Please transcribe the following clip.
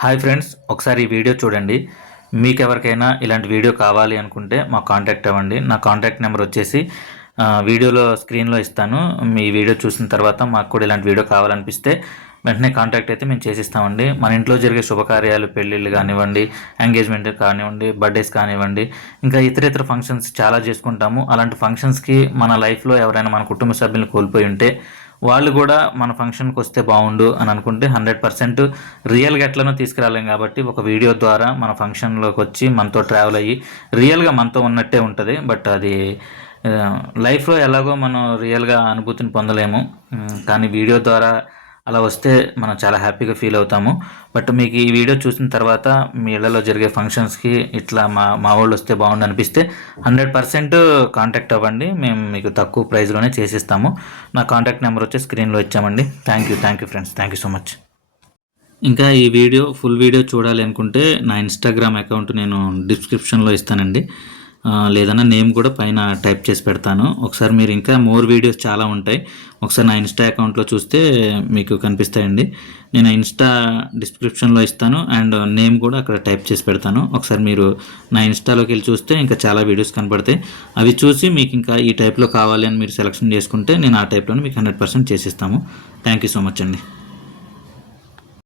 Hi friends, ఒకసారి ఈ video చూడండి. మీకు ఎవరికైనా ఇలాంటి వీడియో కావాలి అనుకుంటే మాకు కాంటాక్ట్ అవ్వండి. నా కాంటాక్ట్ నెంబర్ వచ్చేసి వీడియోలో స్క్రీన్లో ఇస్తాను. మీ వీడియో చూసిన తర్వాత మాకు కూడా ఇలాంటి వీడియో కావాలనిపిస్తే వెంటనే కాంటాక్ట్ అయితే మేము చేసిస్తామండి. మన ఇంట్లో జరిగే శుభకార్యాలు, పెళ్ళిళ్ళు కానివ్వండి, ఎంగేజ్మెంట్ కానివ్వండి, బర్త్డేస్ కానివ్వండి, ఇంకా ఇతర ఫంక్షన్స్ చాలా చేసుకుంటాము. అలాంటి ఫంక్షన్స్కి మన లైఫ్లో ఎవరైనా మన కుటుంబ సభ్యులను కోల్పోయి ఉంటే వాళ్ళు కూడా మన ఫంక్షన్కి వస్తే బాగుండు అని అనుకుంటే 100% రియల్గా ఎట్లనో తీసుకురాలేం కాబట్టి ఒక వీడియో ద్వారా మన ఫంక్షన్లోకి వచ్చి మనతో ట్రావెల్ అయ్యి రియల్గా మనతో ఉన్నట్టే ఉంటుంది. బట్ అది లైఫ్లో ఎలాగో మనం రియల్గా అనుభూతిని పొందలేము. కానీ వీడియో ద్వారా అలా వస్తే మనం చాలా హ్యాపీగా ఫీల్ అవుతాము. బట్ మీకు ఈ వీడియో చూసిన తర్వాత మీ ఇళ్లలో జరిగే ఫంక్షన్స్కి ఇట్లా మా వాళ్ళు వస్తే బాగుండు అనిపిస్తే 100% కాంటాక్ట్ అవ్వండి. మేము మీకు తక్కువ ప్రైస్లోనే చేసిస్తాము. నా కాంటాక్ట్ నెంబర్ వచ్చి స్క్రీన్లో ఇచ్చామండి. Thank you friends, thank you so much. ఇంకా ఈ ఫుల్ వీడియో చూడాలి అనుకుంటే నా ఇన్స్టాగ్రామ్ అకౌంట్ నేను డిస్క్రిప్షన్లో ఇస్తానండి. లేదన్నా నేమ్ కూడా పైన టైప్ చేసి పెడతాను. ఒకసారి మీరు ఇంకా మోర్ వీడియోస్ చాలా ఉంటాయి. ఒకసారి నా ఇన్స్టా అకౌంట్లో చూస్తే మీకు కనిపిస్తాయండి. నేను ఇన్స్టా డిస్క్రిప్షన్లో ఇస్తాను అండ్ నేమ్ కూడా అక్కడ టైప్ చేసి పెడతాను. ఒకసారి మీరు నా ఇన్స్టాలోకి వెళ్ళి చూస్తే ఇంకా చాలా వీడియోస్ కనపడతాయి. అవి చూసి మీకు ఇంకా ఈ టైప్లో కావాలి అని మీరు సెలెక్షన్ చేసుకుంటే నేను ఆ టైప్లోనే మీకు 100% చేసిస్తాము. థ్యాంక్ యూ సో మచ్ అండి.